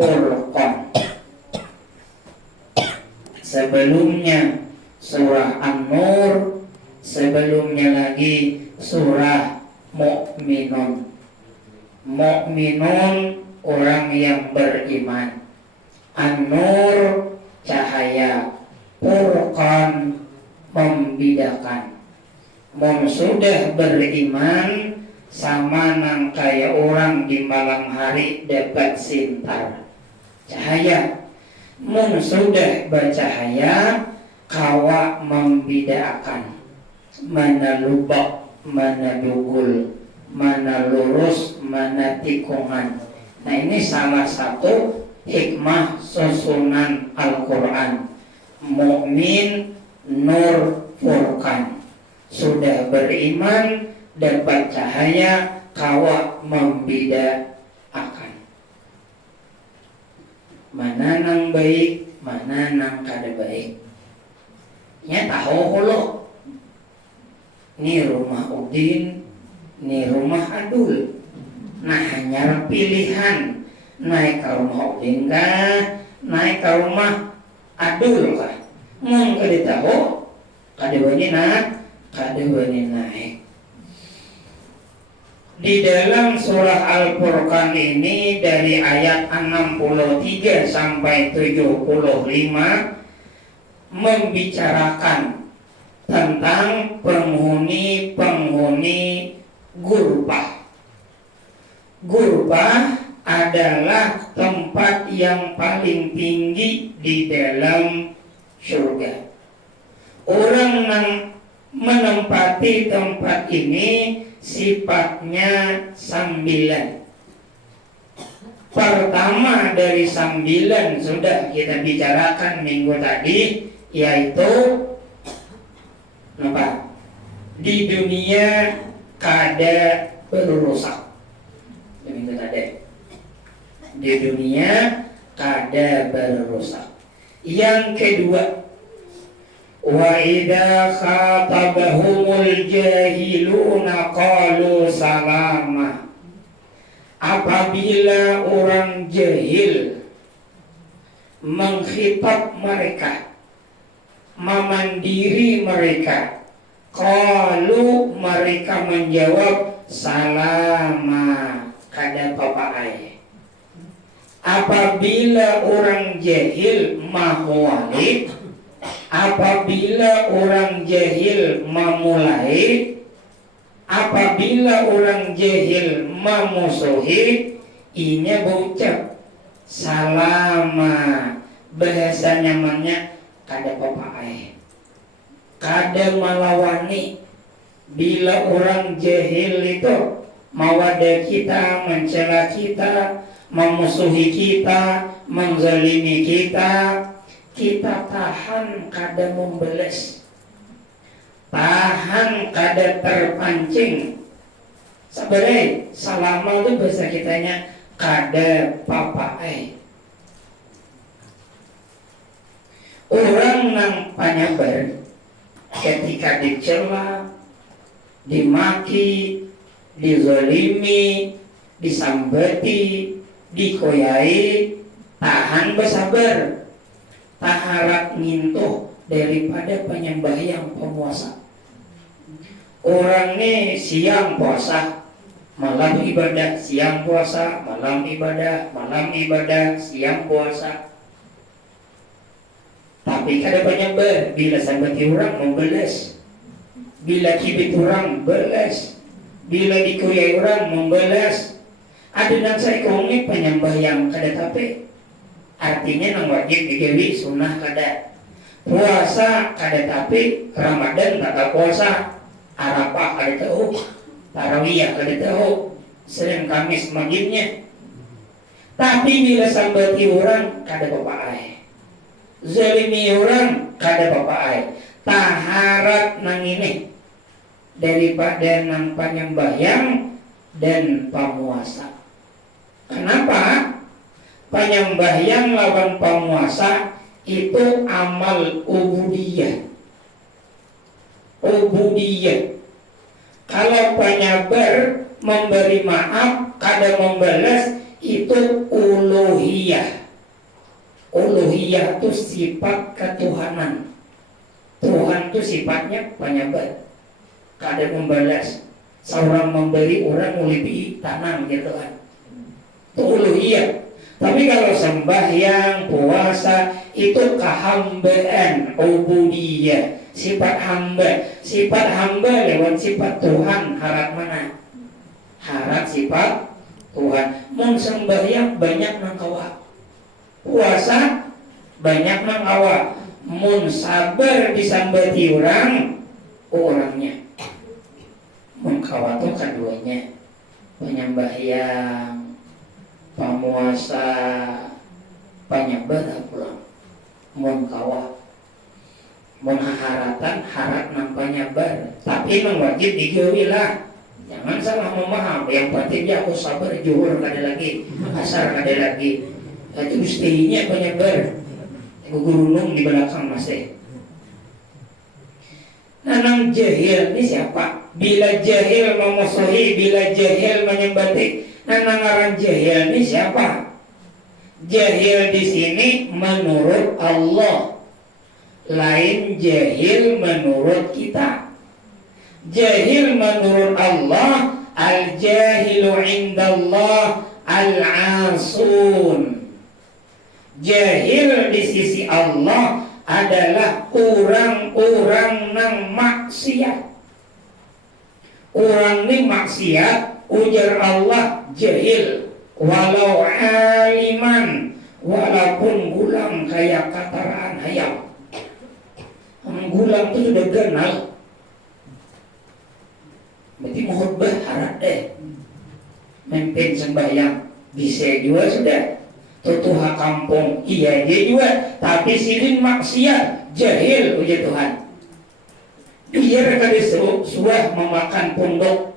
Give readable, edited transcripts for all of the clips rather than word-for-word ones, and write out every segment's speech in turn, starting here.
Furqan. Sebelumnya surah An-Nur, sebelumnya lagi surah Mu'minun. Mu'minun orang yang beriman. An-Nur cahaya, Furqan membedakan. Mun sudah beriman sama nang kaya orang di malam hari dapat sintar cahaya. Mun sudah bercahaya kawa membedakan mana lubak, mana dugul, mana lurus, mana tikungan. Nah ini salah satu hikmah susunan Al-Quran. Mukmin, Nur, Furqan. Sudah beriman dapat cahaya kawa membedakan mana nang baik, mana nang kada baik. Ya tahu holo. Ini rumah Udin, ini rumah Adul. Nah hanya pilihan naik ke rumah Udin kah, naik ke rumah Adul kah. Mun kada tahu, kada wani naik. Di dalam surah Al-Furqan ini dari ayat 63 sampai 75 membicarakan tentang penghuni gurbah. Gurbah adalah tempat yang paling tinggi di dalam surga. Orang yang menempati tempat ini sifatnya 9. Pertama dari 9 sudah kita bicarakan minggu tadi, yaitu apa? Di dunia kada berusak. Minggu tadi. Di dunia kada berusak. Yang kedua, wa idza khatabahumul jahiluna qalu salama. Apabila orang jahil mengkhitab mereka, memandiri mereka, qalu mereka menjawab salama, kada apa-apa. Apabila orang jahil mahwalid, apabila orang jahil memulai, apabila orang jahil memusuhi, ini berucap salama. Bahasa nyamannya kada apa-apa, kada melawani. Bila orang jahil itu mawada kita, mencela kita, memusuhi kita, menzalimi kita, kita tahan kada membeles, tahan kada terpancing. Sebenarnya salama itu bahasa kitanya kada papae. Orang nang panyabar ketika dicela, dimaki, dizalimi, disambati, dikoyai, tahan bersabar, tak harap ngintuh daripada penyembahyang pemuasa. Orang ini siang puasa, malam ibadah, siang puasa, malam ibadah, siang puasa. Tapi kada penyebar, bila sambati orang membeles, bila kibit orang beles, bila dikoyai orang membeles. Ada nang saya kongni penyembahyang kada tapi artinya nang wajib digawi sunnah kada, puasa kada tapi Ramadan tak puasa, Arafah kada tahu, Tarawih kada tahu, Senin Kamis magibnya. Tapi bila sambati orang kada apa-apa, zalimi orang kada apa-apa, taharat nang ini daripada nang penyembahyang dan pemuasa. Kenapa? Penyembahyang lawan pemuasa itu amal ubudiyah. Ubudiyah. Kalau penyabar memberi maaf kada membalas, itu uluhiyah. Uluhiyah itu sifat ketuhanan. Tuhan itu sifatnya penyembah, kada membalas. Seorang memberi, orang melebihi tanam gitu kan. Itu uluhiyah. Tapi kalau sembahyang, puasa itu kehambaan, ubudiyah, sifat hamba. Sifat hamba lewat sifat Tuhan. Harap mana? Harap sifat Tuhan. Mun sembahyang banyak nang kawa. Puasa banyak nang kawa. Mun sabar disambati orangnya. Mun kawa tuh keduanya. Penyembahyang, pamuasa, panyabar pulang. Mun kawa. Mun haratan harap nang panyabar. Tapi memang wajib digawi lah. Jangan salah memaham. Yang penting dia aku sabar, juhur kada lagi, asar kada lagi. Itu mestinya penyebar. Gugurunung di belakang masih. Nanang jahil ini siapa? Bila jahil memusuhi, bila jahil menyembati. Nanang orang jahil ini siapa? Jahil di sini menurut Allah. Lain jahil menurut kita. Jahil menurut Allah, al-jahilu indallah al-asun. Jahil di sisi Allah adalah orang-orang nang maksiat. Orang ni maksiat, ujar Allah jahil. Walau aliman, walaupun gulam kayak kataraan hayam. Gulam itu sudah kenal. Berarti muhutbah harap memimpin sembahyang bisa juga sudah. Tutuha kampung iya dia juga. Tapi silin maksiat jahil ujar Tuhan. Biar kada suah memakan pondok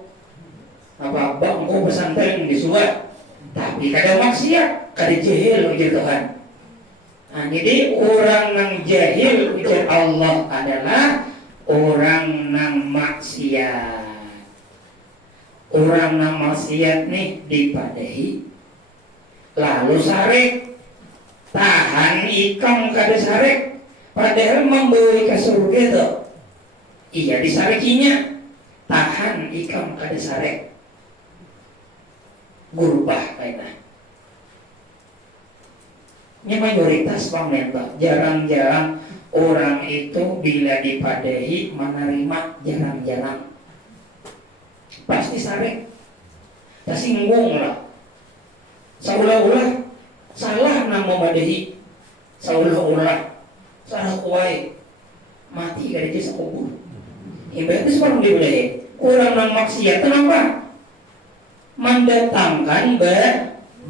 apa bangku pesantren di suah. Tapi kada maksiat, kada jahil ujar Tuhan. Nah, jadi orang nang jahil ujar Allah adalah orang nang maksiat. Orang nang maksiat nih dipadahi lalu sarek, tahan ikam kada sarek, padahal membawa ke surga itu. Iya disarekinya, tahan ikam kada sarek, gurubah kaitan. Ini mayoritas pamenta, jarang-jarang orang itu bila dipadahi menerima jarang-jarang. Pasti sarek, pasti nggung lah. Seolah-olah salah nama madahi, seolah-olah salah kuai mati kada jadi sekubur. Ibarat itu sekarang dibadahi. Orang nang maksiat kenapa? Mendatangkan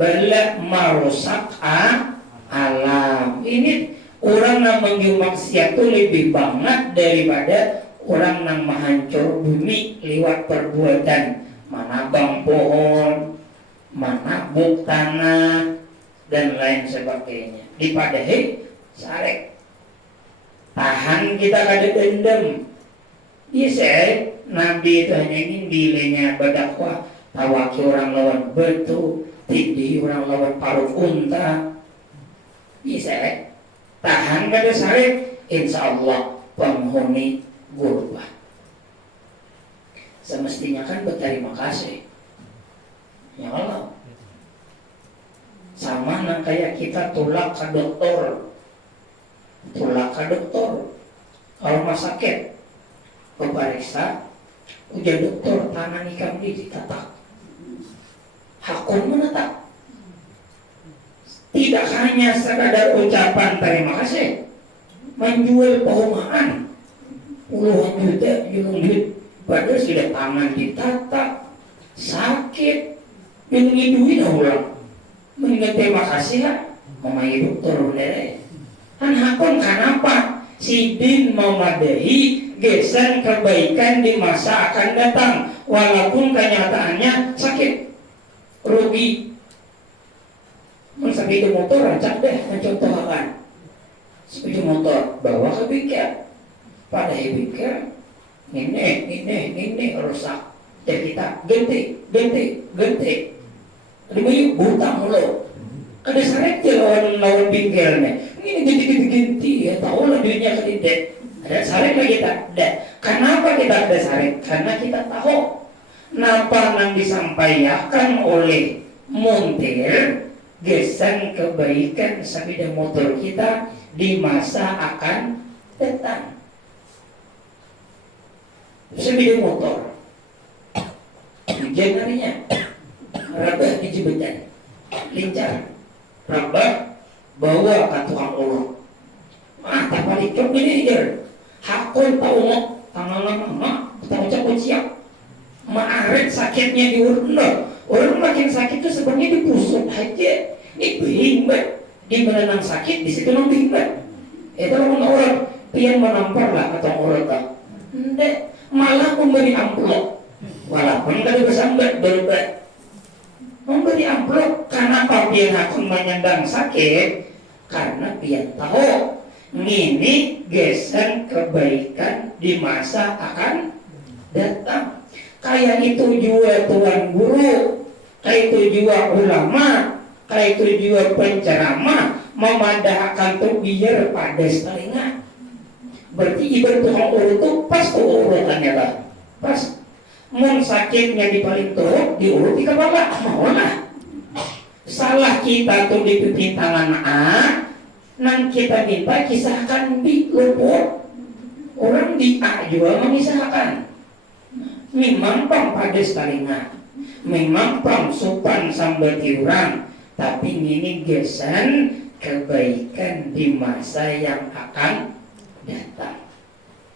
bala merusak alam. Ini orang nang menggiu maksiat itu lebih banget daripada orang nang menghancur bumi lewat perbuatan menabang pohon, menabuk tanah dan lain sebagainya. Dipadahi sarek. Tahan kita kada dendam. Bisa Nabi itu hanya ingin bilenya berdakwah tawaki orang lawan betu, tindih orang lawan paruh unta. Bisa tahan kada sarek, insya Allah penghuni gurbah. Semestinya kan berterima kasih. Ya Allah. Sama nang kayak kita tulak ke dokter. Tulak ke dokter. Kalau rumah sakit pemeriksa, ujar dokter tangan ikam ditatak. Hakun menetak. Tidak hanya sekadar ucapan terima kasih, menjual perumahan puluhan juta, jutaan duit, padahal sudah tangan ditatak, sakit, minum duit ulang. Mengingat terima kasih lah, memakai dokter udah. Kan hakun kenapa? Sidin memadahi gesan kebaikan di masa akan datang, walaupun kenyataannya sakit, rugi. Sepeda motor rancak deh mencontohkan. Sepeda motor bawa ke bengkel, pada bengkel ini rusak. Ya kita ganti. Ada bayi butang lo. Kada sarek lawan bingkelnya. Ini ganti-ganti ya tahu lah duitnya kedide. Ada sarek lagi tak ada. Kenapa kita ada sarek? Karena kita tahu napa yang disampaikan oleh montir gesan kebaikan sepeda motor kita di masa akan datang. Sepeda motor hujan harinya rabah di jembatan lincah rabah bawa ke tukang urut tak balik cok ini dia hakul tahu mau tangan lama tahu cak siap maaret sakitnya di urut orang makin sakit itu sebenarnya di pusat aja ini bimbat di menenang sakit di situ nang bimbat itu orang pian menampar lah atau orang tak ndek malah memberi amplop walaupun tadi bersambat berbat memberi amplop. Kenapa pian akan menyandang sakit? Karena pian tahu ini gesan kebaikan di masa akan datang. Kayak itu juga tuan guru, kayak itu juga ulama, kayak itu juga penceramah memadahkan tuh biar pada telinga. Berarti ibarat tukang urut tuh pas tuh urutannya lah, pas. Mun sakitnya di paling turut diurut di kepala, mau lah. Salah kita tuh di tangan A, nang kita minta kisahkan di luput. Orang di A juga mengisahkan. Memang pang padas telinga, memang pang sopan sambati orang, tapi ini gesan kebaikan di masa yang akan datang.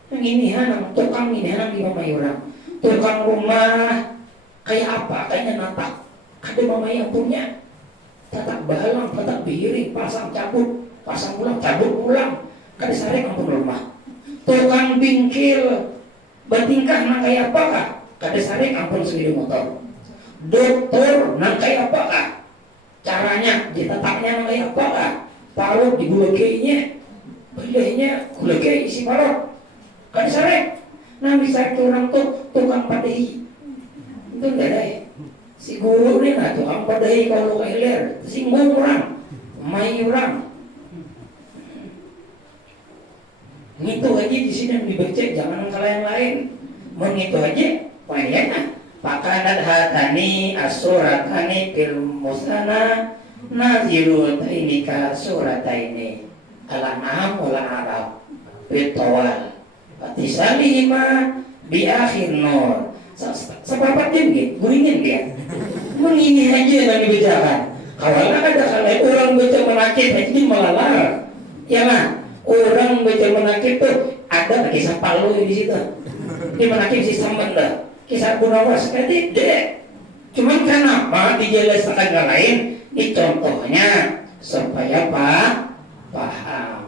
Yang ini hanang tukang ini hanang di mamai orang. Tukang rumah kayak apa? Kayaknya natak. Ada mama yang punya tatak balang, tatak biring, pasang cabut, pasang ulang, cabut ulang. Kada sarek ampun rumah. Tukang bingkil bertingkah nang kayak apa kah? Kada sarek ampun sepeda motor. Dokter nang kayak apa kah? Caranya ditataknya nang kayak apa kah? Parut di gulagainya, belahnya gulagai isi parut. Kada sarek. Nah bisa orang tuh tukang padahi itu enggak ada ya. Si guru ini lah tukang padahi kalau kailer singgung orang, mai orang. Itu aja di sini yang dibaca, jangan kalau yang lain. Mengitu aja, payahnya. Pakanat hatani asuratani fil musana nazirut ini ka surataini al-an'am wal a'raf bitawal. Patisalihima di akhir nur. Sepapat dia gitu, guringin dia. Mengini aja yang dibacakan. Kalau ada kalau orang baca menakib aja malah ya mah. Orang baca menakib tuh ada kisah Palu di situ. Di menakib si Saman dah. Kisah Gunawas tidak. Cuman kenapa dijelaskan yang lain? Ini contohnya supaya paham.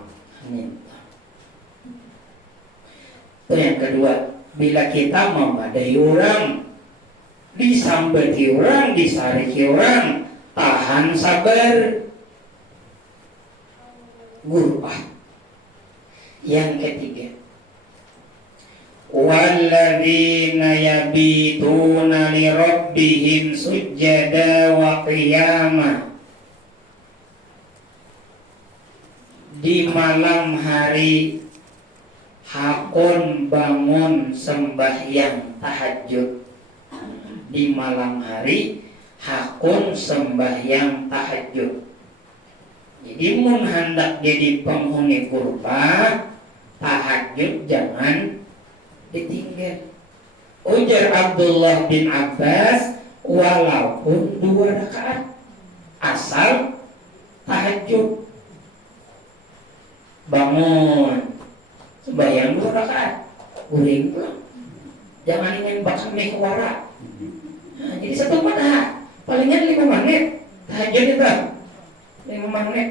Yang kedua, bila kita memadai orang, disambati orang, disariki orang, tahan sabar, gurupah. Yang ketiga, walladzina yabituna li rabbihim sujjada wa qiyama. Di malam hari hakun bangun sembahyang tahajud. Di malam hari hakun sembahyang tahajud. Jadi mun hendak jadi penghuni kurba, tahajud jangan ditinggal. Ujar Abdullah bin Abbas, walaupun 2 rakaat asal tahajud. Bangun sembahyang 2 rakaat, guring pulang. Jangan ingin bakal mewara. Nah, jadi 1 menit, palingnya 5 menit. Tahajud itu 5 menit.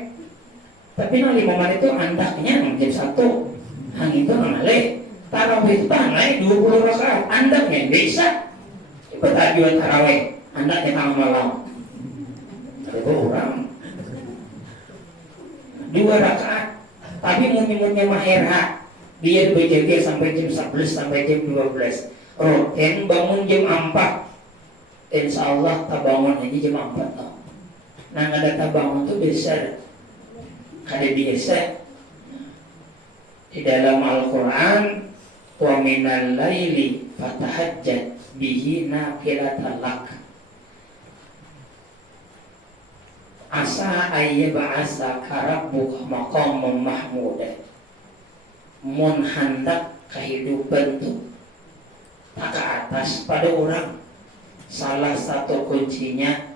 Tapi nang 5 menit itu andaknya jam 1. Hang itu ngalih. Tarawih itu ngalih 20 rakaat. Andaknya bisa. Coba tahajud tarawih, andaknya tengah malam. Itu orang 2 rakaat. Tapi munyi-munyi maherha. Dia berjaga sampai jam 11 sampai jam 12. Roten bangun jam 4. insya Allah tabangun aja jam 4 no. Nah ada tabangun tuh besar kada biasa di dalam Al-Quran, wa minal laili fatahajjat bihi nafilatan lak asa ayyab'asaka rabbuka maqaman mahmuda. Mun hendak kehidupan tuh tak ke atas pada orang, salah satu kuncinya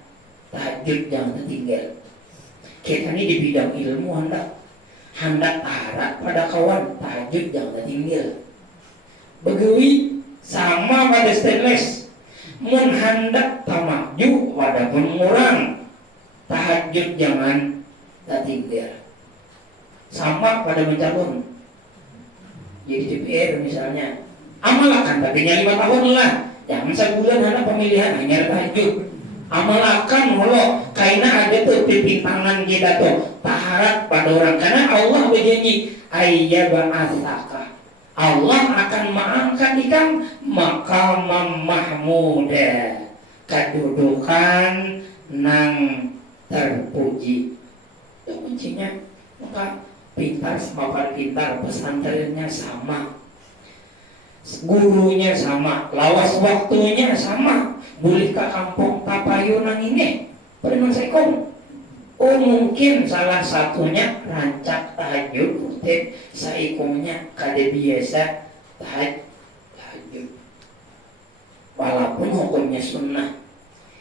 tahajud jangan tertinggal. Kita ini di bidang ilmu hendak tarat pada kawan, tahajud jangan tertinggal. Begitu sama pada stainless, mun hendak tamaju pada pengurang, tahajud jangan tertinggal. Sama pada mencalon jadi DPR misalnya, amalkan tapi 5 tahun lah, jangan sebulan anak pemilihan hanya tahajud. Amalkan Allah, karena ada tuh pimpinan kita tuh taharat pada orang, karena Allah berjanji ayyab'atsaka, Allah akan mengangkat ikan maqamam mahmuda, kedudukan nang terpuji. Itu kuncinya. Maka pintar sama pintar, pesantrennya sama, gurunya sama, lawas waktunya sama. Boleh ke kampung Tapayunan ini pernah sekong. Oh mungkin salah satunya rancak tahajud rutin, saikongnya kada biasa tahajud. Walaupun hukumnya sunnah.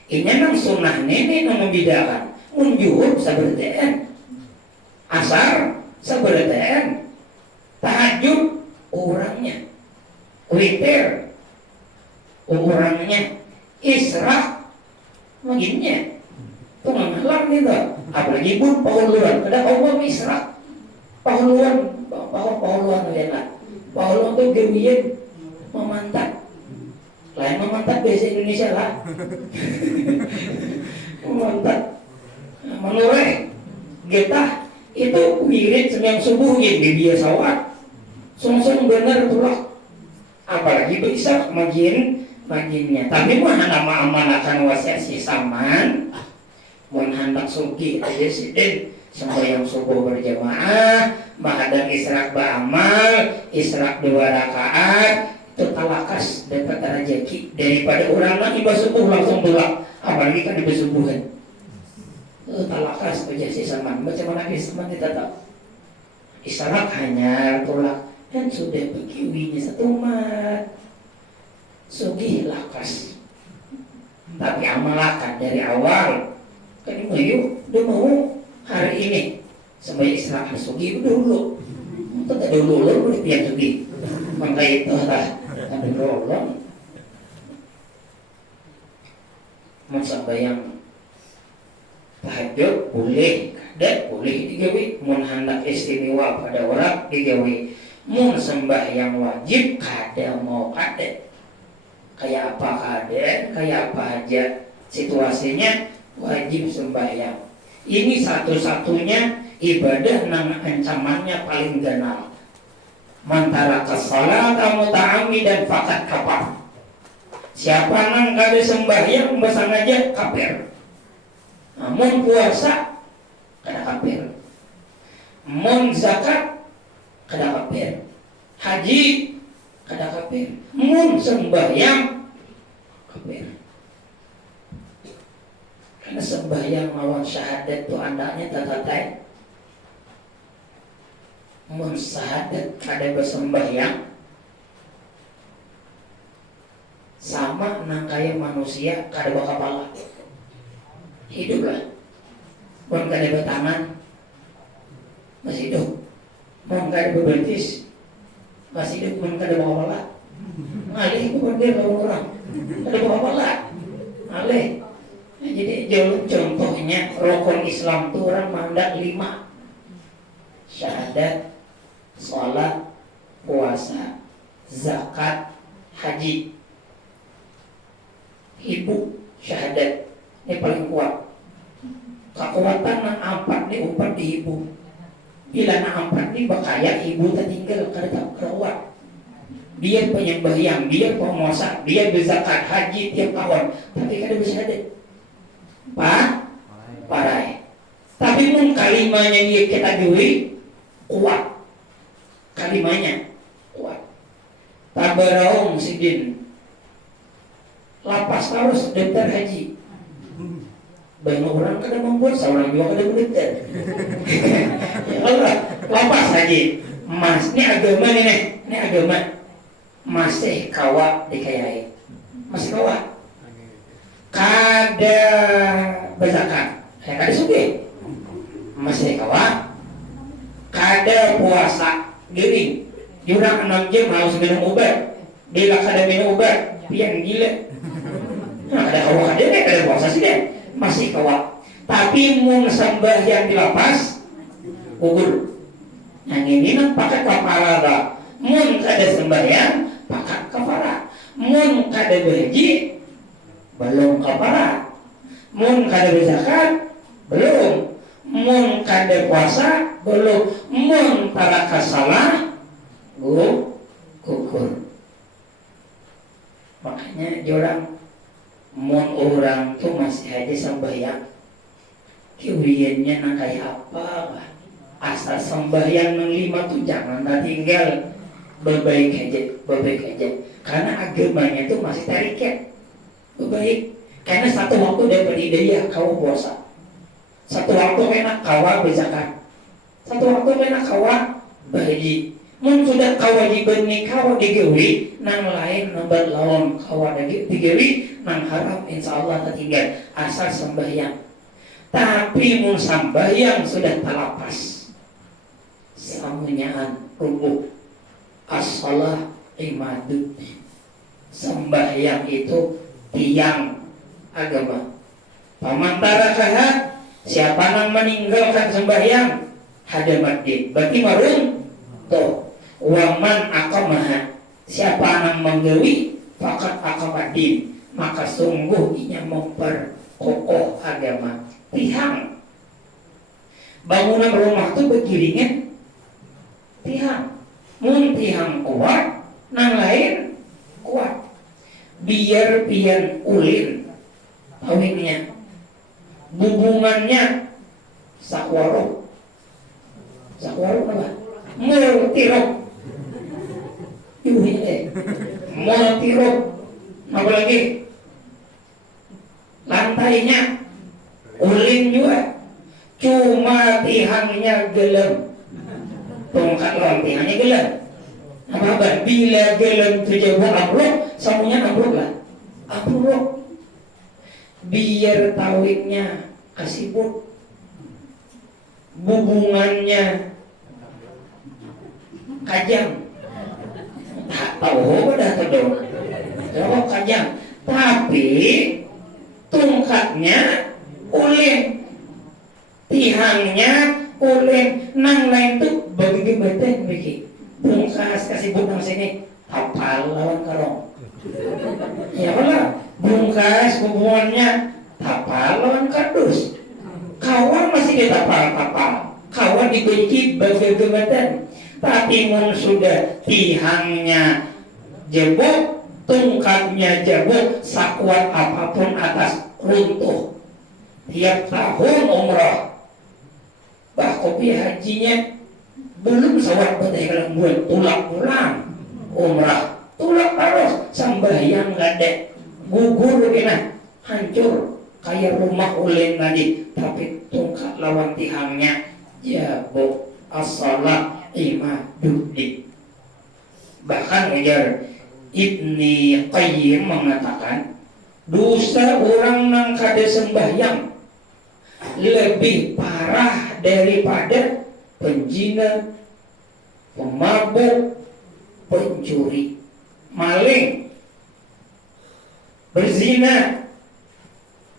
Ini nang sunnah ini nang membedakan. Munjuhur saberteen, asar saberteen, tahajud orangnya, witir orangnya, isra maginnya. Itu ngalang gitu. Apalagi pun pahuluan, ada Allah isra pahuluan lena. Pahuluan tuh gewian memantat. Lain memantat bahasa Indonesia lah. Memantat, menureh, getah itu wirid sembiang subuh yang biasa wat. Song-song bener tuh lah. Apalagi bisa maginnya. Tapi mah nama amanakan wasiat si saman. Mun hendak sugi aja sidin sembahyang subuh berjamaah, ma'adan israk ba'amal, israk 2 rakaat, itu talakas dapat rezeki daripada orang lagi ibadah subuh langsung tulak, apalagi kan ibadah subuhan. Talakas aja si saman, baca mana si saman kita tahu. Israk hanya tulak dan sudah begiwinya satu mat. Sugih lakas. Tapi amalakan dari awal. Kan yuk, udah mau hari ini sampai Isra sugi udah dulu. Itu tak dulu udah biar sugi. Maka itu lah ada rolong. Masa bayang tahajud boleh, kada boleh digawe. Mun hendak istimewa pada orang digawe. Mun sembahyang wajib kada mau kada. Kayak apa kada, kayak apa aja situasinya wajib sembahyang. Ini satu-satunya ibadah nang ancamannya paling ganal. Mantara kesalat muta'ammi dan fakat kafar. Siapa nang kada sembahyang basangaja kafir. Mun puasa kada kafir. Mun zakat kada kafir. Haji kada kafir. Mun sembahyang kafir. Karena sembahyang lawan syahadat itu andanya tatatai. Mun syahadat kada bersembahyang sama nang kaya manusia kada bakapala. Hiduplah. Mun kada bertangan masih hidup. Mun kada berbentis masih hidup. Mun kada bakapala ngalih ku bener lawan orang. Kada bakapala. Ngalih. Nah, jadi contohnya rukun Islam itu orang mandat 5. Syahadat, sholat, puasa, zakat, haji. Ibu syahadat ini paling kuat. Kekuatan nang 4 ini umpat di ibu. Bila nang 4 ini bakaya ibu tertinggal kada tak kuat. dia penyembahyang, dia pemosa, dia berzakat, haji tiap tahun, tapi kada bersyahadat. Parai. Tapi mun kalimanya dia kita duit kuat. Kalimanya kuat. Tabaraung sidin. Lapas terus daftar haji. Banyak orang kada membuat, seorang juga kada mendaftar. Allah, lapas haji. Mas, ini agama ini agama. Masih kawa dikayai. Masih kawa. Kada berzakat. Kada sugih. Masih kawa. Kada puasa giring. Jurang 6 jam harus minum obat. Dia kada minum obat, pian gila. Nah, kada kawa kada puasa sih deh. Masih kawa. Tapi mun sembahyang di lapas gugur. Yang ini nang pakai kafara dah. Mun kada sembahyang pakai kafara. Mun kada berhaji belum kafara. Mun kada berzakat belum. Mun kada puasa belum. Mun taraka salah gugur. Makanya jorang mun orang tuh masih aja sembahyang kewiannya nang kayak apa bah. Asal sembahyang nang 5 tuh jangan tak tinggal berbaik aja karena agamanya tuh masih tarikat berbaik karena satu waktu daripada dia kau puasa, satu waktu enak kawa berzakat, satu waktu enak kawa berhaji. Mun sudah kewajiban ni kawa digawi nang lain nomor lawan kawa digawi nang haram insyaallah tertinggal asal sembahyang. Tapi mun sembahyang sudah terlepas samunyaan rubuh as-shalah imadud. Sembahyang itu tiang agama. Pamantarakaha, siapa nang meninggalkan sembahyang hadamat din berarti marun toh. Waman akamaha, siapa nang menggawi fakat akamadin, maka sungguh ia memperkokoh agama. Tihang bangunan rumah itu bergiringan tihang. Mun tihang kuat nang lain kuat. Biar pian ulin awinnya hubungannya sakwaro apa multirok multirok apa lagi lantainya ulin juga cuma tihangnya gelem tongkat lawan tihangnya gelem apa bila gelem terjebak ambruk samunya ambruk lah ambruk biar tawinnya kasibut hubungannya kajang tak tahu dah tahu jawab kajang tapi tungkatnya ulin tihangnya ulin nang lain tuh bagi beten bagi bungkas kasih bunang sini tapal lawan karong ya lah bungkas hubungannya tapal lawan kardus kawan masih ditapal kawan dibenci bagi beten. Tapi mun sudah tihangnya jebok, tungkatnya jebok, sakuat apapun atas runtuh. Tiap tahun umrah, bah kopi hajinya belum sawat badai kelembun, tulak pulang umrah, tulak terus sembahyang gade, gugur kena hancur kayak rumah ulin tadi. Tapi tungkat lawan tihangnya jebok as-salat imaduddin. Bahkan ujar Ibni Qayyim mengatakan dosa orang nang kada sembahyang lebih parah daripada penjina, pemabuk, pencuri, maling, berzina,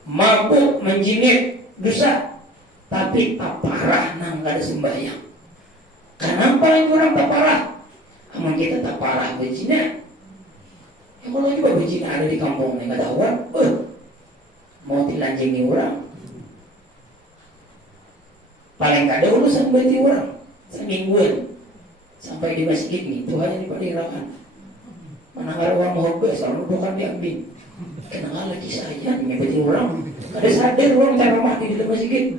mabuk, menjinit, dosa. Tapi tak parah nang kada sembahyang. Kenapa itu orang tak parah? Aman kita tak parah berzina. Ya kalau juga berzina ada di kampung ni kada tahuan, mau dilanjingi orang. Paling kada urusan berarti orang semingguan sampai di masjid ni Tuhan yang dipadirakan. Mana ada orang mau bes, orang bukan diambil. Kenapa lagi saya nyebeti orang? Ada sadar orang cara mati di dalam masjid.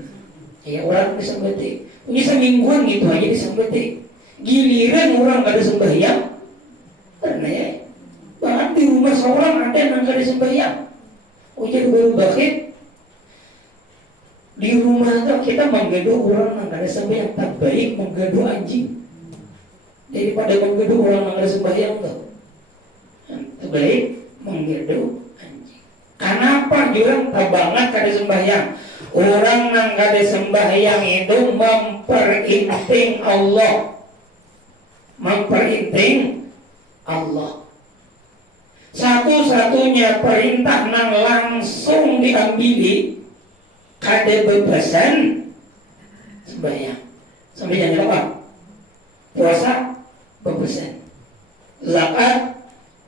Ya orang disembeti. Ini semingguan gitu aja disembeti. Giliran orang kada sembahyang, karena ya, bahkan di rumah seorang ada yang kada sembahyang. Ujar baru bakit. Di rumah tuh kita menggaduh orang yang kada sembahyang, tak baik menggaduh anjing daripada menggaduh orang yang kada sembahyang tuh. Baik menggedu anjing. Kenapa jurang tak banget kada sembahyang? Orang yang kada sembahyang itu memperinting Allah. Memperinting Allah. Satu-satunya perintah nang langsung diambil kada bebasan sembahyang. Sembahyang apa? Puasa bebasan. Zakat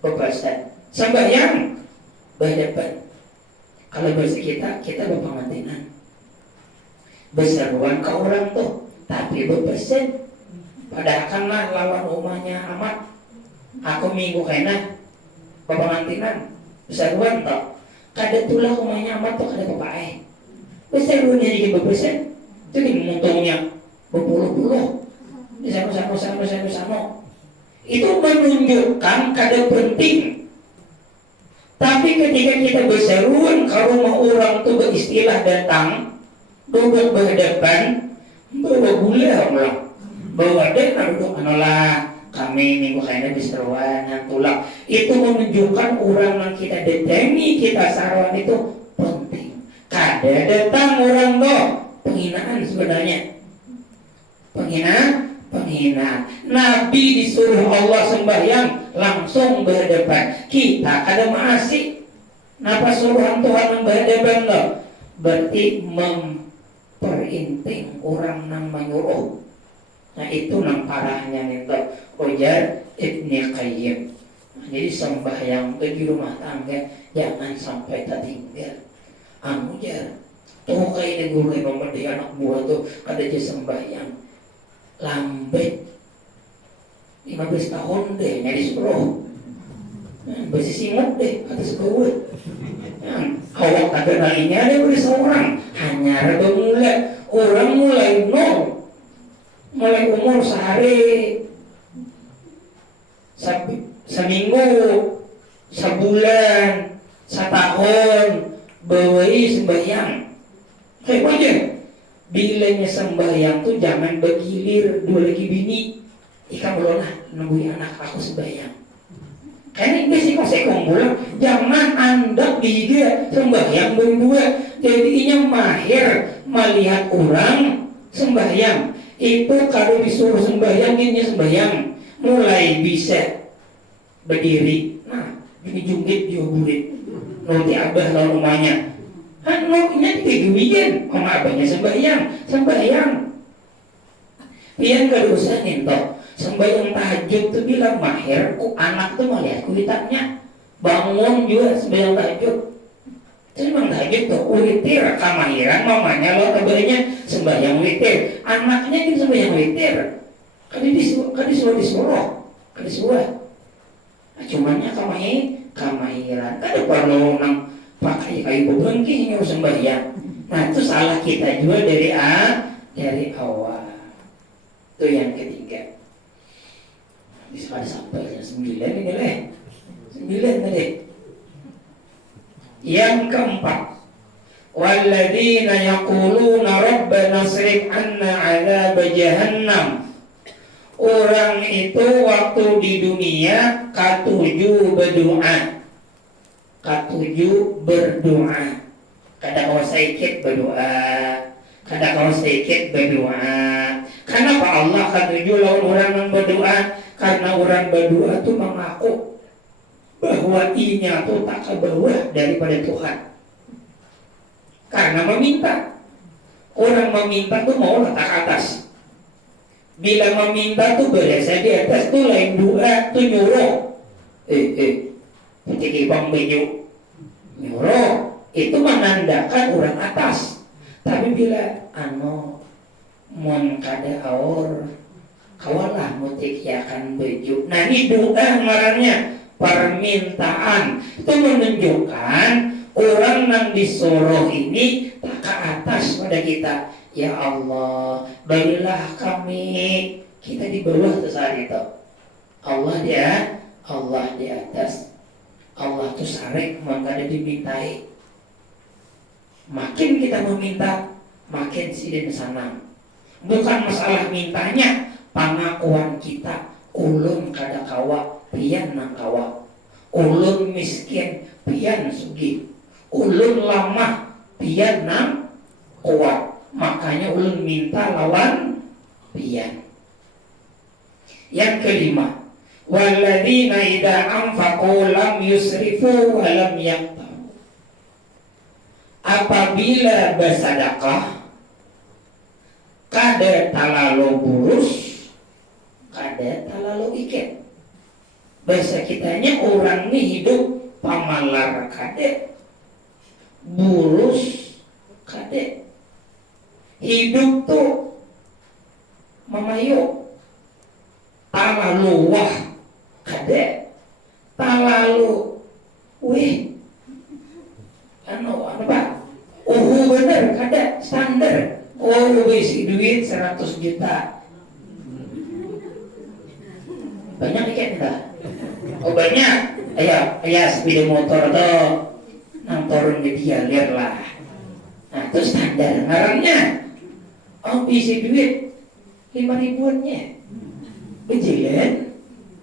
bebasan, sembahyang berdebat. Kalau bahasa kita berpengantinan berseruan ke orang tuh, tapi bebasan. Padahal kanlah lawan rumahnya amat. Aku minggu kena berpengantinan berseruan tuh. Kada tulah rumahnya amat tuh kada papai. Berseruannya jadi bebasan. Jadi muntungnya berpuluh-puluh. Di sana. Itu menunjukkan kada penting. Tapi ketika kita berseruan ke rumah orang tuh beristilah datang, duduk berhadapan, bawa gula orang, bawa dek duduk anolah kami minggu kayaknya berseruan yang tulak. Itu menunjukkan orang yang kita datangi, kita saruan itu penting. Kada datang orang tuh penghinaan sebenarnya, penghinaan. Nabi disuruh Allah sembahyang langsung berhadapan. Kita ada masih napa suruhan Tuhan yang berhadapan loh. Berarti memperinting orang yang menyuruh. Nah itu nang parahnya nih ujar Ibnu Qayyim. Jadi sembahyang di rumah tangga jangan sampai tertinggal. Jar tuh kayak guru yang memedidik anak buah tuh kada je sembahyang. Lambat 15 tahun deh nyari suruh besi simut deh atas gue awak kata nalinya ada beri seorang hanya rada mulai nol mulai umur sehari seminggu sebulan setahun bawai sembahyang kayak aja. Bilanya sembahyang tuh jangan bergilir dua lagi bini. Ika belum lah nungguin anak aku sembahyang. Karena ini sih kok saya kumpul. Jangan anda tiga sembahyang berdua. Jadinya mahir melihat orang sembahyang. Itu kalau disuruh sembahyang ini sembahyang mulai bisa berdiri. Nah ini jungkit juga nanti abah lalu rumahnya. Anaknya dikeguian sama abahnya sembahyang. Pian kedosa ninto sembahyang tahajud tuh bilang mahir ku anak tuh melihat kuitannya bangun juga sembahyang tahajud. Sembahyang tahajud tuh witir kamahiran mamanya lo kabarnya sembahyang witir. Anaknya kan sembahyang witir. Disuruh. Cumannya kamahiran. Kada perlu nang pakai kayu beberengki yang sembahyang. Nah itu salah kita juga dari awal. Itu yang ketiga. Bisa sampai 9 ini leh. 9 tadi. Yang keempat, walladzina yaquluna rabbana srif 'anna 'adzab jahannam. Orang itu waktu di dunia katuju berdoa. Kadang kau sedikit berdoa. Kenapa Allah katuju lawan orang yang berdoa? Karena orang berdoa itu mengaku bahwa inya itu tak ke bawah daripada Tuhan. Karena meminta. Orang meminta tuh mau letak atas. Bila meminta tuh berasa di atas tuh lain doa tuh nyuruh. Ketika bang baju nyuruh itu menandakan orang atas. Tapi bila mon kada aur kawalah mutik yakan baju. Nah ini doa marahnya permintaan. Itu menunjukkan orang yang disuruh ini tak ke atas pada kita. Ya Allah, berilah kami. Kita di bawah tuh saat itu. Allah di atas. Allah tuh sarik maka ada dimintai. Makin kita meminta, makin sidin senang. Bukan masalah mintanya, pengakuan kita. Ulun kada kawa, pian nang kawa. Ulun miskin, pian sugih. Ulun lamah, pian nang kuat. Makanya ulun minta lawan pian. Yang kelima, walladzina idza anfaqu lam yusrifu wa lam yaqtaru. Apabila bersedekah kada talalu burus, kada talalu iket. Bahasa kitanya orang ini hidup pamalar kada, burus kada. Hidup tuh memayu, talalu wah kada, talalu weh anu apa? Bener kada standar. Isi duit 100 juta. Banyak ikan enggak? Banyak. Ayo sepeda motor tuh nang turun ke dia liar lah. Nah itu standar ngarannya. Isi duit 5.000-nya. Bejilan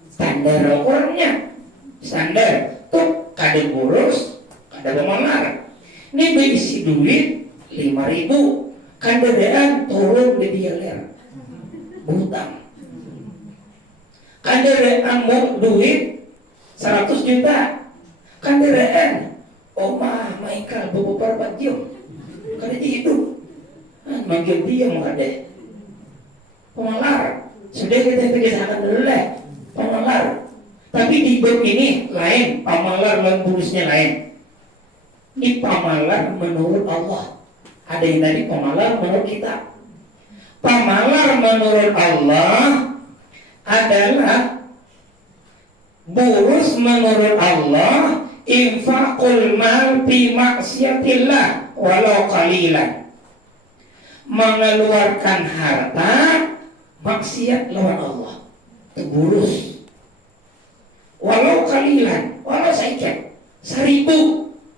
standar orangnya. Standar tuh kada boros, kada pemalar. Ini berisi duit 5.000, kandaraan turun di dia ler, butang. Kandaraan mau duit 100 juta, kandaraan omah Michael beberapa bajio, kada hidup, manggil dia mengade, pemalar. Sudah kita kisahkan dulu lah, pemalar. Tapi di bab ini lain, pemalar dan burusnya lain. Ini pamalar menurut Allah. Ada yang tadi pamalar menurut kita. Pamalar menurut Allah adalah burus menurut Allah infaqul mal fi maksiatillah walau qalilan. Mengeluarkan harta maksiat lawan Allah. Itu burus. Walau qalilan, walau sedikit, 1.000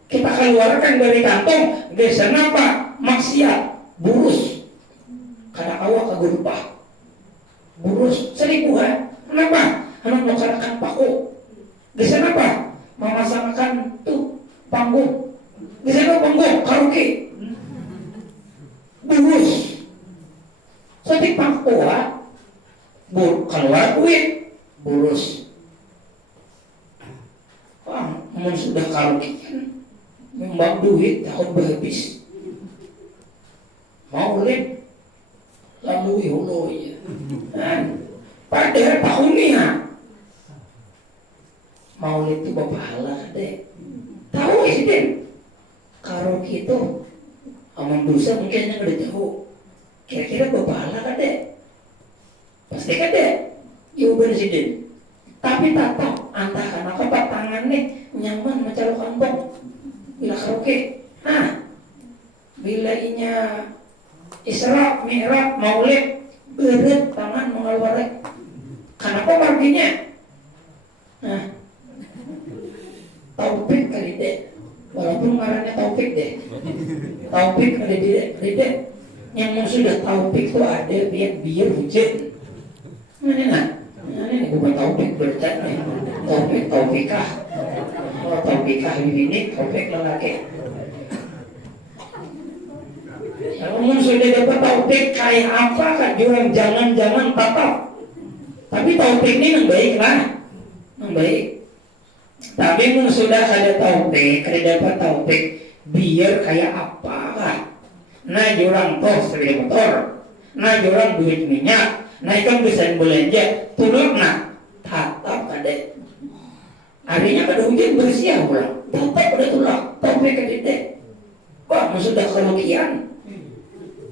kita keluarkan dari kantong, desa apa? Maksiat, burus. Karena awak kagurupah. Burus 1.000 Kenapa? Anak melaksanakan paku. Desa apa? Memasangkan tuh panggung. Desa apa panggung? Karaoke. Burus. Jadi paku keluar duit, burus. Mau sudah karaoke kan? Membang duit tahun habis. Maulid lalu hulu ya. Padahal tahun ini Maulid itu berpahala deh. Tahu sih deh. Karaoke itu aman dosa mungkin yang udah tahu. Kira-kira berpahala kan deh. Pasti kan deh. Ya bener sih deh. Tapi tatap antah karena kepak tangan nih nyaman mencari kantong. Bila karaoke, bila inya Isra, Mi'raj, Maulid, berat tangan mengeluarkan. Kenapa marginya? Taufik kali deh, walaupun ngarannya Taufik deh. Taufik kali deh. Yang sudah Taufik itu ada biar hujan. Mana? Ini bukan Taufik bercanda. Taufikah. Kalau Taufikah ini Taufik lelaki. Kalau sudah dapat Taufik kayak apa kan jurang jangan tatap. Tapi Taufik ini yang baik lah, yang baik. Tapi sudah ada Taufik, kada dapat Taufik, biar kayak apa kan? Nah jurang toh sepeda motor, nah jurang duit minyak, nah ikan bisa belanja, turun nah tatap kada. Artinya kada hujan bersiah pulang, tatap kada tulak, Taufik kada deh. Wah sudah kerugian.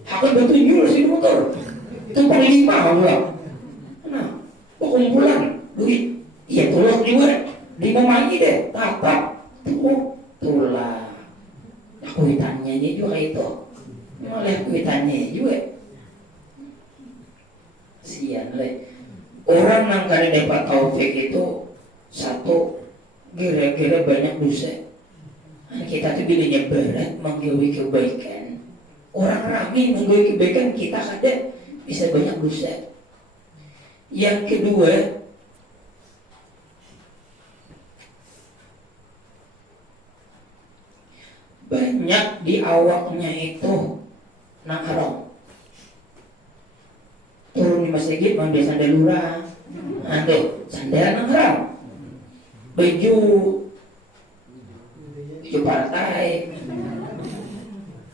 Aku bertunjuk si motor itu paling 5 pulang. Nah, kumpulan duit, iya tolong juga. Dimemangi deh, tatap tulah. Kuitannya juga itu. Oleh kuitannya juga. Sian le. Orang yang kada dapat taufik itu satu, kira-kira banyak dosa. Kita tuh bilangnya berat menggawi kebaikan. Orang rame menggawi kebaikan, kita kada bisa banyak dosa. Yang kedua, banyak di awaknya itu nang haram. Turun di masjid ambil sandal lurah, sandal nang haram. Baju partai,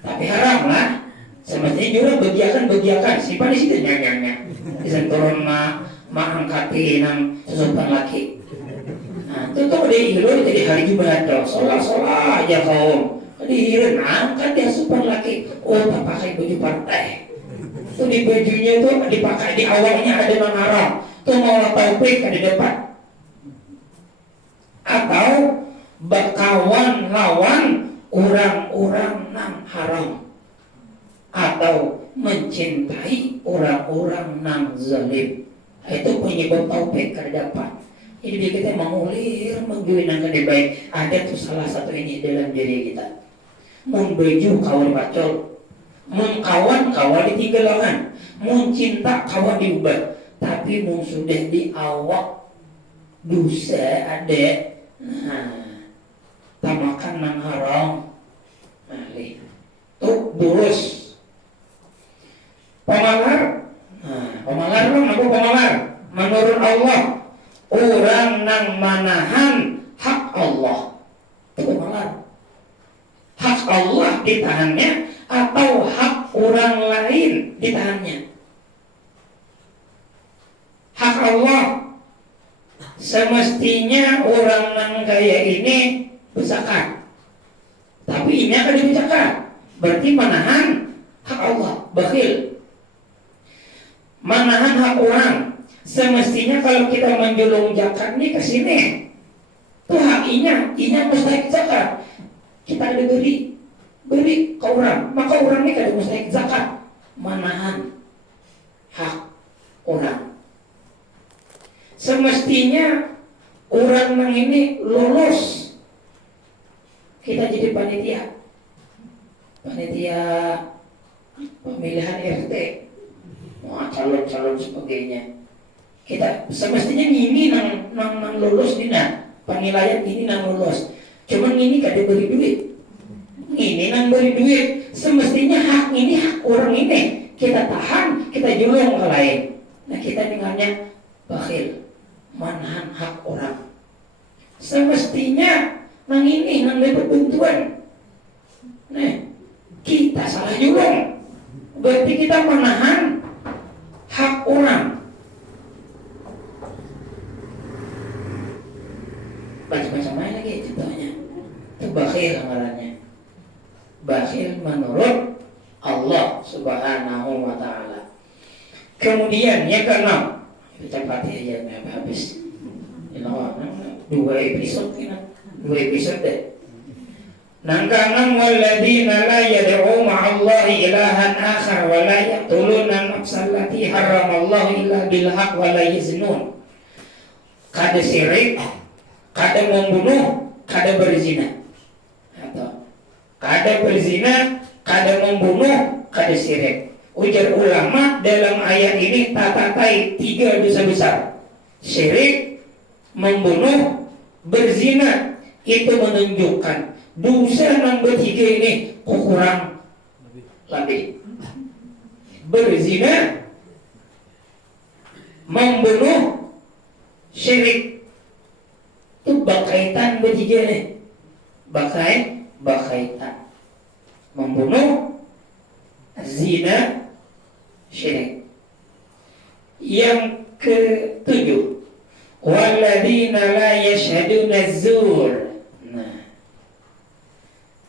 tapi haram lah. Semestinya juga bagiakan. Simpan di situ nyanya. Bisa turun angkati nang sesuatu laki. Nah, itu tuh dia hilang jadi hari Jumat dong. Sholat aja kaum. Dihirin angkat dia super laki. Tak pakai baju partai. Itu di bajunya itu dipakai di awalnya ada nang haram. Itu mau taufik kan di depan. Atau berkawan lawan orang-orang nang haram, atau mencintai orang-orang nang zalim. Itu penyebab taufik kan dapat. Jadi kita mengulir menggunakan yang baik. Ada tuh salah satu ini dalam diri kita. Membaju kawan bacol, mengkawan kawan ditinggalan, mencinta kawan diubah. Tapi mau sudah di awak dosa ada. Tamakan nang haram. Tuh burus. Pemalar. Pemalar dong, apa pemalar? Menurut Allah, orang nang manahan hak Allah. Itu pemalar. Hak Allah ditahannya atau hak orang lain ditahannya. Hak Allah semestinya orang nang kaya ini berzakat, tapi ini akan dizakat, berarti menahan hak Allah, bakhil. Menahan hak orang, semestinya kalau kita menjulung zakat nih ke sini, tuh hak inya mustahik zakat. Kita ada beri ke orang, maka orang ini kada mustahik zakat. Menahan hak orang. Semestinya orang yang ini lolos. Kita jadi panitia pemilihan RT, calon sebagainya. Kita semestinya ini nang lolos dina penilaian ini nang lolos. Cuman ini kada beri duit. Ini nang beri duit. Semestinya hak ini hak orang ini kita tahan, kita julung ke lain. Nah kita dengannya bakhil, menahan hak orang. Semestinya nang ini nang dapat bantuan. Nah, kita salah julung. Berarti kita menahan hak orang. Macam-macam lagi contohnya. Itu bakhil amalannya. Bakhil menurut Allah Subhanahu wa ta'ala. Kemudian yang keenam, kita pati aja habis. Dua episode deh. Nangkangan waladina la yad'u ma'allahi ilahan akhar wa la yaqtuluna nafsal lati haramallahu illa bil haqq wa la yaznun. Kada syirik, kada membunuh, kada berzina. Atau kada berzina, kada membunuh, kada syirik. Ujar ulama dalam ayat ini tatatai 3 dosa besar. Syirik, membunuh, berzina. Itu menunjukkan dosa yang bertiga ini kurang lebih. Berzina, membunuh, syirik. Itu berkaitan bertiga nih. Berkaitan. Membunuh, zina, syirik. Yang ketujuh, walladzina la yashhaduna az-zur. Nah,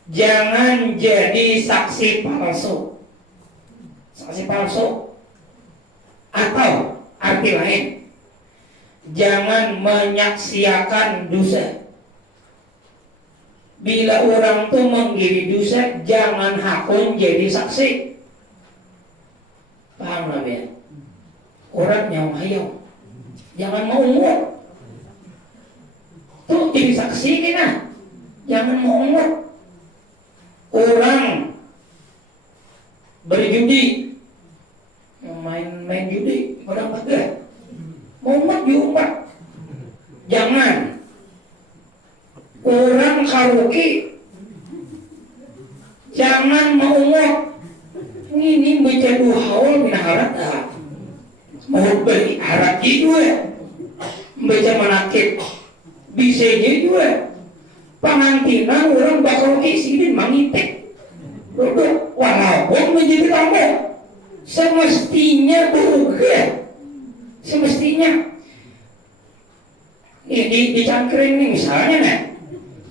jangan jadi saksi palsu. Saksi palsu atau arti lain, jangan menyaksiakan dosa. Bila orang tuh menggiri dosa, jangan hakun jadi saksi. Paham lah ya? Orang yang hayang, jangan mau umur. Tuh jadi saksi kena, jangan mau umur. Orang berjudi, main judi, orang pakai mau umat diumpat, jangan. Orang karaoke, jangan mau umur. Ini baca dua haul minaharat mau beli harat juga, baca manakib bisa juga. Pangantinan orang bakal kisih mangitek, walaupun menjadi tamu, semestinya bukan, semestinya. Di cangkring nih misalnya nih,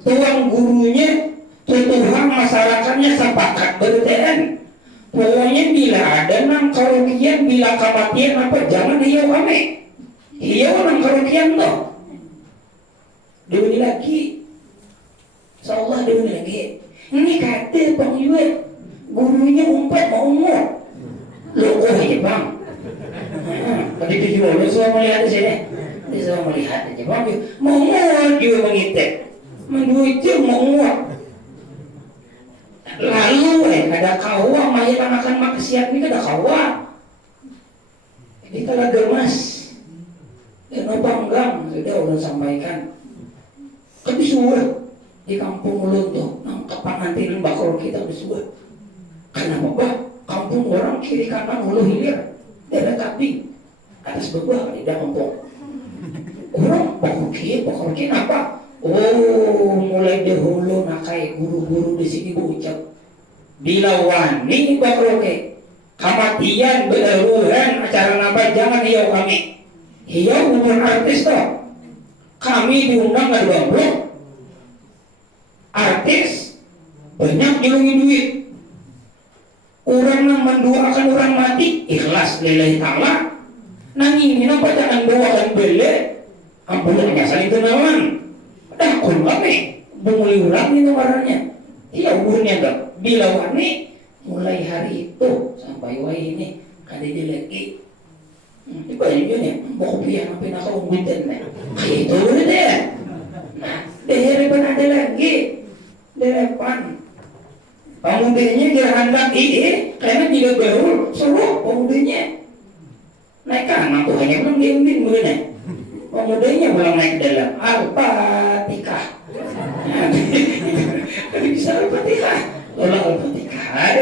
tuang gurunya, tuhan masyarakatnya sepakat bertanya. Pokoknya bila ada nang kerugian, bila kematian apa, jangan hiau kami. Hiau nang kerugian toh. Demi lagi, seolah demi lagi. Ini kata bang Yue, gurunya umpat mau umur. Lo ya bang. Tadi tujuh lo semua melihat di sini. Dia semua melihat aja bang Yue. Mau umur juga mengitek. Menduit mau umur. Lalu ada kawa mayat akan maksiat ini ada kawa. Jadi kalau gemas dan panggang sudah udah sampaikan. Tapi sudah di kampung ulun tuh nang kepangantinan bakal kita bersuah. Karena apa? Kampung orang kiri kanan hulu hilir daerah tapi atas bawah di kampung. Orang bakal kiri apa? Oh, mulai dahulu nakai guru-guru di sini berucap. Bila wani bakroke kematian berdaruran acara napa jangan hiau kami. Hiau umur artis toh. Kami diundang nggak bangkrut. Artis banyak nyelungi duit. Orang yang mendoakan orang mati ikhlas lillahi ta'ala. Nanging minapa jangan doakan bele. Ampunnya saling kenalan. Dah kun kami bunguli orang itu warnanya. Iya umurnya dok. Bila wani mulai hari itu sampai wai ini kada jeleki. Iba nya kopi yang sampai nak umbitan nah. Itu deh. Nah, depan ada lagi. Depan. Pemudanya dia hendak karena tidak baru suruh pemudanya. Naik kanan tuh hanya belum diumbin begini. Pemudanya belum naik dalam Al-Fatihah. Bisa Al-Fatihah. Olah Al-Fatihah.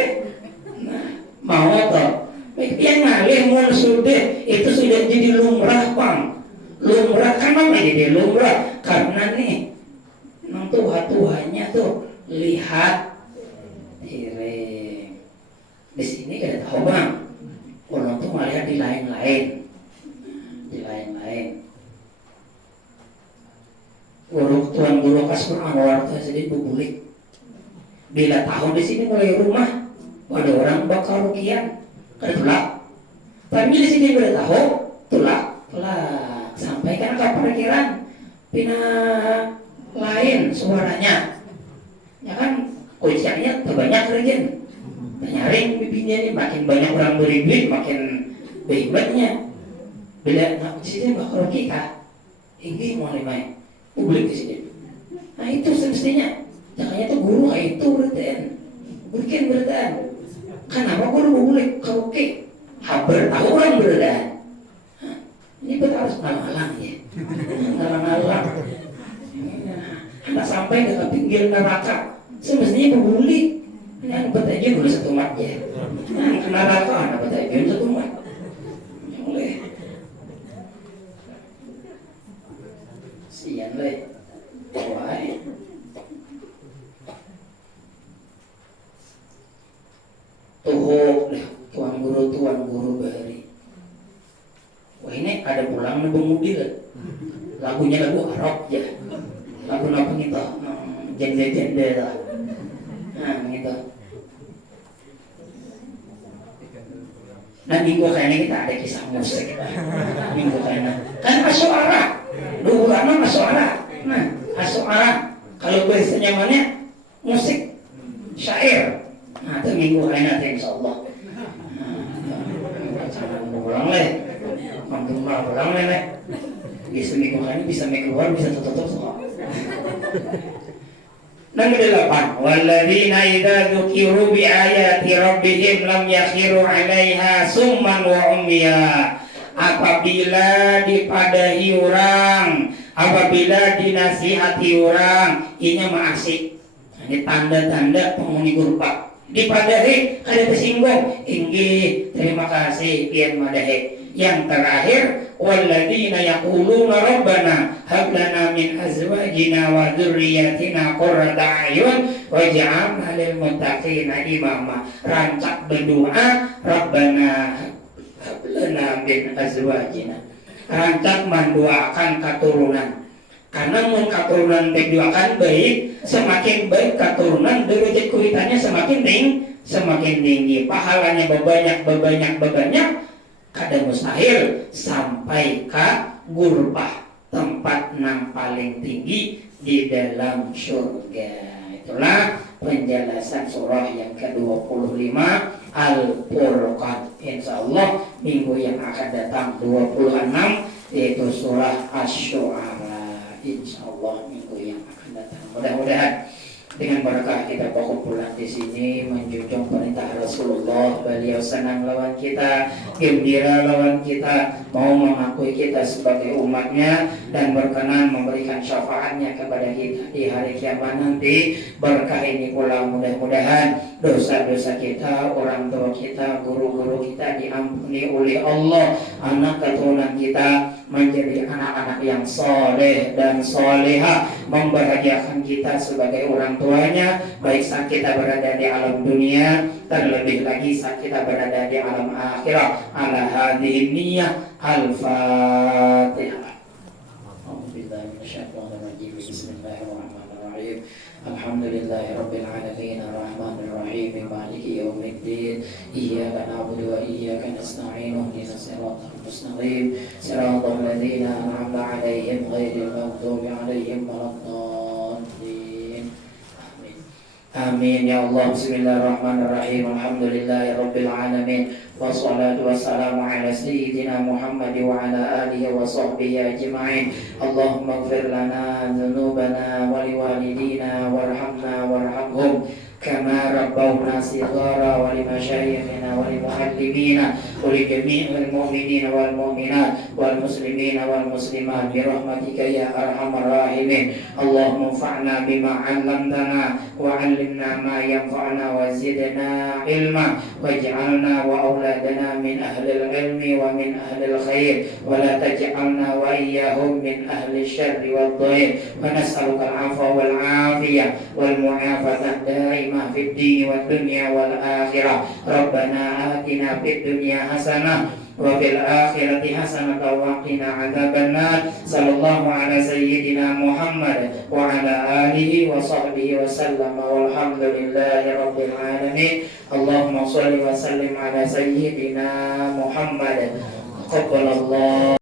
Nah, mau toh. Yang ngalih mun sudah itu sudah jadi lumrah bang. Lumrah kan apa jadi lumrah? Karena nih nang tua-tuanya tuh lihat di sini kada tahu bang. Orang tuh melihat di lain-lain. Di lain-lain. Tuan guru kas Anwar tuh sedih bubulik. Bila tahun di sini mulai rumah, ada orang bakal rukian, ketulak. Tapi di sini udah tahu, tulak. Sampai kan ke parkiran, pindah lain suaranya. Ya kan, kunciannya terbanyak regen. Nyaring bibinya ini makin banyak orang beri duit, makin hebatnya. Bila di sini bakal kita, ini mau main. Publik di sini. Nah itu semestinya. Jangannya tuh guru itu berarti bikin berarti. Kenapa guru publik kalau oke haber tahu orang berarti. Ini betul harus ngalang-ngalang ya. Ngalang-ngalang. Anda sampai ke pinggir neraka. Semestinya publik. Yang bertajuk dulu satu mat ya. Yang ke neraka anda bertajuk satu mat. Boleh. Sian leh. Why? Tuan guru bari. Wah ini ada pulang nih mobil. Lagunya lagu Arab ya. Lagu apa gitu? Jende lah. Nah gitu. Nah minggu kayaknya kita ada kisah musik. Minggu kayaknya kan asy'ara. Dulu lama asy'ara. Nah asy'ara kalau bahasanya mana musik syair. Nah itu minggu kayaknya insyaallah. Jangan ulang leh. Mampu ulang leh. Bisa minggu kayaknya bisa keluar bisa tutup semua. Nomor 8, walladzina idza dzukiru bi ayati rabbihim lam yakhiru 'alaiha summan wa umya. Apabila dipadahi orang, apabila dinasihati orang, ini mah asik. Ini tanda-tanda penghuni gurpa. Dipadahi kada tersinggung, inggih terima kasih pian madahi. Yang terakhir, walladzina yaquluna rabbana hab lana min azwajina wa dzurriyyatina qurrata a'yun waj'alna lil muttaqina imama. Rancak berdoa, rabbana hab lana min azwajina. Rancak mendoakan keturunan. Karena mun keturunan didoakan baik, semakin baik keturunan derajat kuitannya semakin tinggi. Pahalanya bebanyak. Kada mustahil sampai ke gurpah, tempat yang paling tinggi di dalam surga. Itulah penjelasan surah yang ke-25 Al-Furqan. Insyaallah minggu yang akan datang 26 yaitu surah Asy-Syu'ara. Insyaallah minggu yang akan datang. Mudah-mudahan dengan berkah kita berkumpulan di sini menjunjung perintah Rasulullah, beliau senang lawan kita, gembira lawan kita, mau mengakui kita sebagai umatnya dan berkenan memberikan syafaatnya kepada kita di hari kiamat nanti. Berkah ini pula mudah-mudahan dosa-dosa kita, orang tua kita, guru-guru kita diampuni oleh Allah, anak keturunan kita menjadi anak-anak yang soleh dan soleha, membahagiakan kita sebagai orang tuanya, baik saat kita berada di alam dunia, terlebih lagi saat kita berada di alam akhirat. Ala hadhihi niyyah. Al-Fatihah. Bismillahirrahmanirrahim. Alhamdulillahi rabbil alamin arrahmanir rahim maliki yaumiddin iyyaka na'budu wa iyyaka nasta'in ihdinas siratal mustaqim siratal ladzina an'amta 'alaihim ghairil maghdubi 'alaihim waladdallin. Amin ya Allah. Bismillahirrahmanirrahim. Alhamdulillahi rabbil alamin. Wassalatu wassalamu ala sayyidina Muhammad wa ala alihi wa sahbihi ajma'in. Allahumma ighfir lana dhunubana wa liwalidina warhamna warhamhum kama rabbawna shighara wa limashayikhina wa limuallimina wa lijami'il mu'minina wal mu'minat wal muslimina wal muslimat bi rahmatika ya arhamar rahimin. Allahumma anfa'na bima 'allamtana wa 'allimna ma yanfa'una wa zidna ilma waj'alna wa auladana min ahlil ilmi wa min ahlil khair wa la taj'alna wa iyyahum min ahli syarri wad dhair wa nas'aluka al-'afwa wal 'afiyah wal mu'afatah daimah fid din wad dunya wal akhirah. Rabbana atina fid dunya hasanah wa fil akhirati hasanatan wa qina adzabannar. Sallallahu ala sayyidina Muhammad wa ala alihi wa sahbihi wa sallam walhamdulillahi rabbil alamin. Allahumma shalli wa sallim ala sayyidina Muhammad. Taqabbalallah.